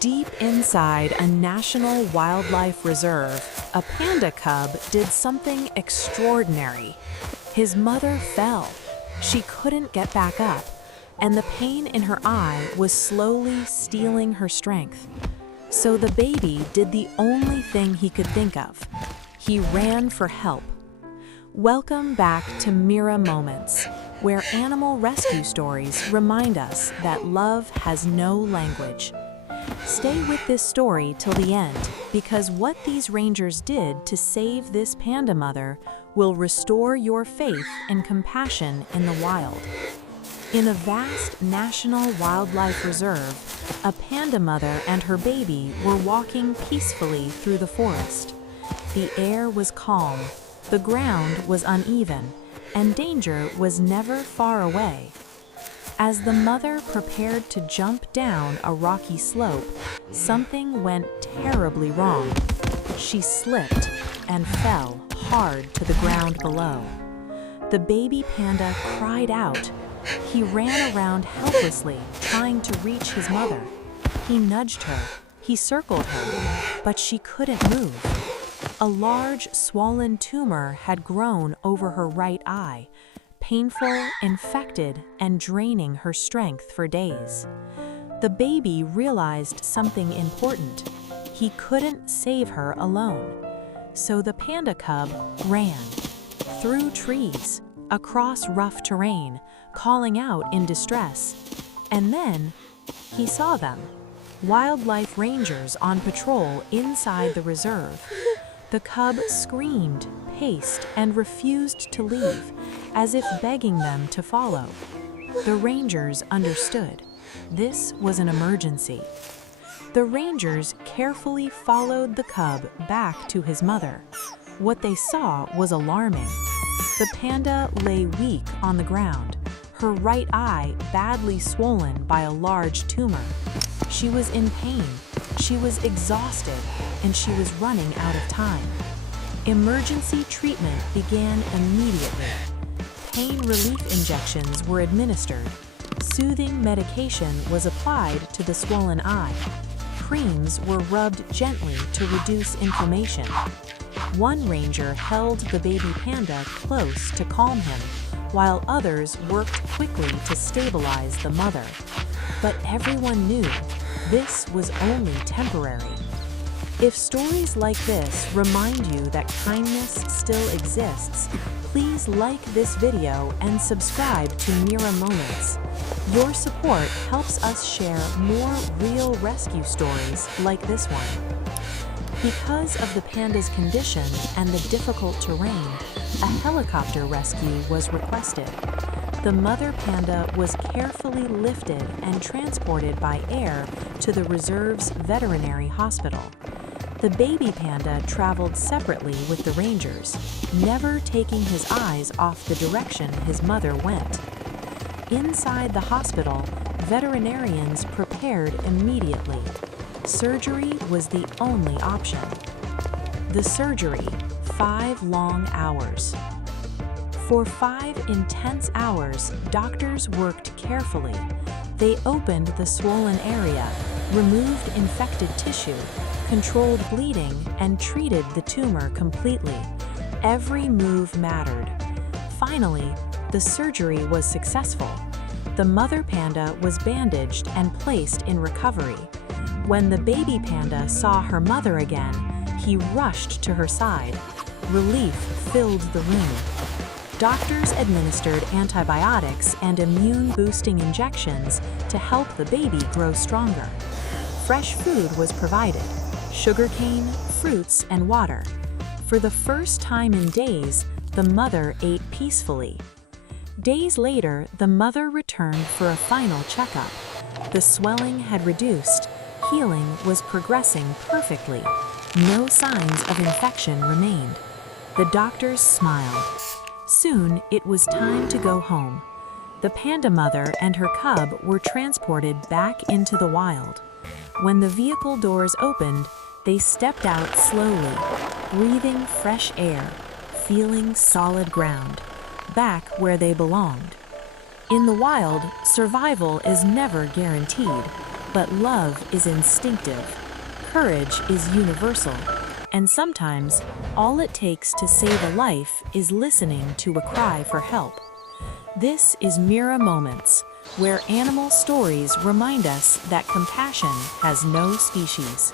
Deep inside a national wildlife reserve, a panda cub did something extraordinary. His mother fell. She couldn't get back up, and the pain in her eye was slowly stealing her strength. So the baby did the only thing he could think of. He ran for help. Welcome back to Mira Moments, where animal rescue stories remind us that love has no language. Stay with this story till the end, because what these rangers did to save this panda mother will restore your faith and compassion in the wild. In a vast national wildlife reserve, a panda mother and her baby were walking peacefully through the forest. The air was calm, the ground was uneven, and danger was never far away. As the mother prepared to jump down a rocky slope, something went terribly wrong. She slipped and fell hard to the ground below. The baby panda cried out. He ran around helplessly, trying to reach his mother. He nudged her, he circled her, but she couldn't move. A large, swollen tumor had grown over her right eye, painful, infected, and draining her strength for days. The baby realized something important. He couldn't save her alone. So the panda cub ran through trees, across rough terrain, calling out in distress. And then he saw them, wildlife rangers on patrol inside the reserve. The cub screamed, paced, and refused to leave, as if begging them to follow. The rangers understood. This was an emergency. The rangers carefully followed the cub back to his mother. What they saw was alarming. The panda lay weak on the ground, her right eye badly swollen by a large tumor. She was in pain, she was exhausted, and she was running out of time. Emergency treatment began immediately. Pain relief injections were administered. Soothing medication was applied to the swollen eye. Creams were rubbed gently to reduce inflammation. One ranger held the baby panda close to calm him, while others worked quickly to stabilize the mother. But everyone knew this was only temporary. If stories like this remind you that kindness still exists, please like this video and subscribe to Mira Moments. Your support helps us share more real rescue stories like this one. Because of the panda's condition and the difficult terrain, a helicopter rescue was requested. The mother panda was carefully lifted and transported by air to the reserve's veterinary hospital. The baby panda traveled separately with the rangers, never taking his eyes off the direction his mother went. Inside the hospital, veterinarians prepared immediately. Surgery was the only option. The surgery, 5 long hours. For 5 intense hours, doctors worked carefully. They opened the swollen area, removed infected tissue, controlled bleeding, and treated the tumor completely. Every move mattered. Finally, the surgery was successful. The mother panda was bandaged and placed in recovery. When the baby panda saw her mother again, he rushed to her side. Relief filled the room. Doctors administered antibiotics and immune-boosting injections to help the baby grow stronger. Fresh food was provided: sugarcane, fruits, and water. For the first time in days, the mother ate peacefully. Days later, the mother returned for a final checkup. The swelling had reduced. Healing was progressing perfectly. No signs of infection remained. The doctors smiled. Soon, it was time to go home. The panda mother and her cub were transported back into the wild. When the vehicle doors opened, they stepped out slowly, breathing fresh air, feeling solid ground, back where they belonged. In the wild, survival is never guaranteed, But love is instinctive, courage is universal, and sometimes all it takes to save a life is listening to a cry for help. This is Mira Moments, where animal stories remind us that compassion has no species.